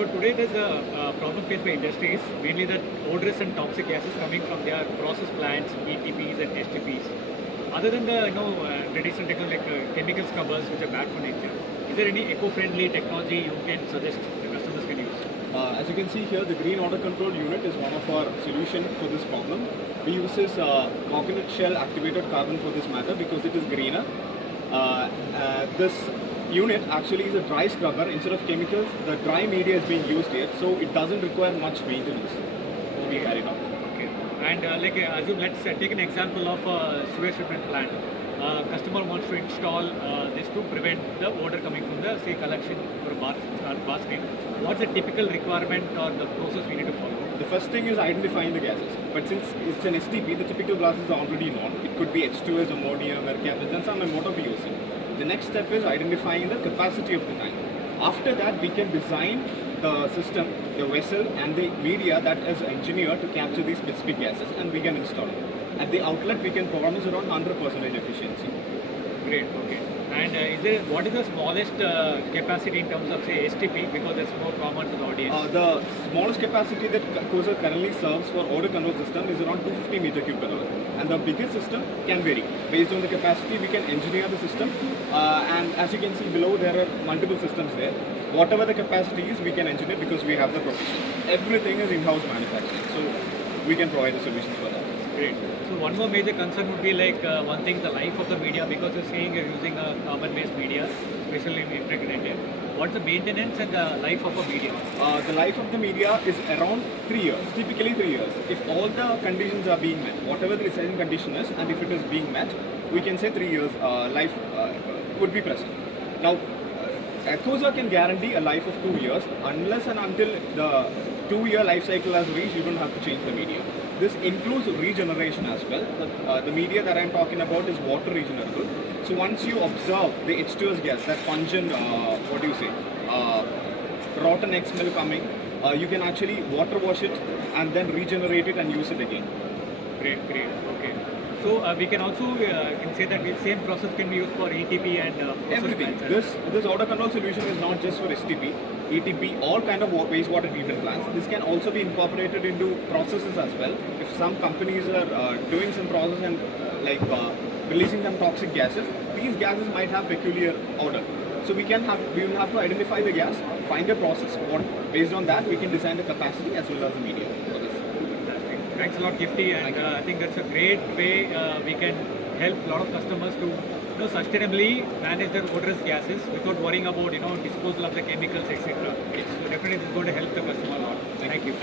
So today there's a problem faced by industries, mainly that odorous and toxic gases coming from their process plants, ETPs and STPs. Other than the traditional technology like chemical scrubbers which are bad for nature, is there any eco-friendly technology you can suggest the customers can use? As you can see here, the Green Odour Control unit is one of our solutions for this problem. We use this coconut shell activated carbon for this matter because it is greener. This unit actually is a dry scrubber instead of chemicals. The dry media is being used here, so it doesn't require much maintenance to be carried out. Okay. And assume, let's take an example of a sewage treatment plant. Customer wants to install this to prevent the odor coming from the collection or bar stream. What's the typical requirement or the process we need to follow? The first thing is identifying the gases. But since it's an STP, the typical gases are already known. It could be H2S, ammonia, mercury, and some amount of VOC. The next step is identifying the capacity of the tank. After that, we can design the system, the vessel, and the media that is engineered to capture these specific gases, and we can install it. At the outlet, we can promise around 100% efficiency. Great. Okay. And what is the smallest capacity in terms of say STP, because that's more common to the audience? The smallest capacity that AQOZA currently serves for odor control system is around 250 meter cube per hour, and the biggest system can vary based on the capacity. We can engineer the system, and as you can see below, there are multiple systems there. Whatever the capacity is, we can engineer because we have the provision. Everything is in-house manufacturing, so we can provide the solutions for that. Great. So one more major concern would be like one thing, the life of the media, because you're saying you're using a carbon-based media, especially impregnated. What's the maintenance and the life of a media? The life of the media is around 3 years, typically 3 years. If all the conditions are being met, whatever the recycling condition is, and if it is being met, we can say 3 years life would be present. Now, AQOZA can guarantee a life of 2 years unless and until the 2-year life cycle has reached. You don't have to change the media. This includes regeneration as well. The media that I'm talking about is water regenerable. So once you observe the H2S gas, that pungent, rotten egg smell coming, you can actually water wash it and then regenerate it and use it again. Great. Okay. So we can also can say that the same process can be used for ETP and everything. This odor control solution is not just for STP, ETP, all kind of wastewater treatment plants. This can also be incorporated into processes as well. If some companies are doing some process and releasing some toxic gases, these gases might have peculiar odor. So we will have to identify the gas, find a process. Based on that, we can design the capacity as well as the media for this. Thanks a lot, Gifty, and I think that's a great way we can help a lot of customers to sustainably manage their odorous gases without worrying about disposal of the chemicals, etc. So definitely this is going to help the customer a lot. Thank you.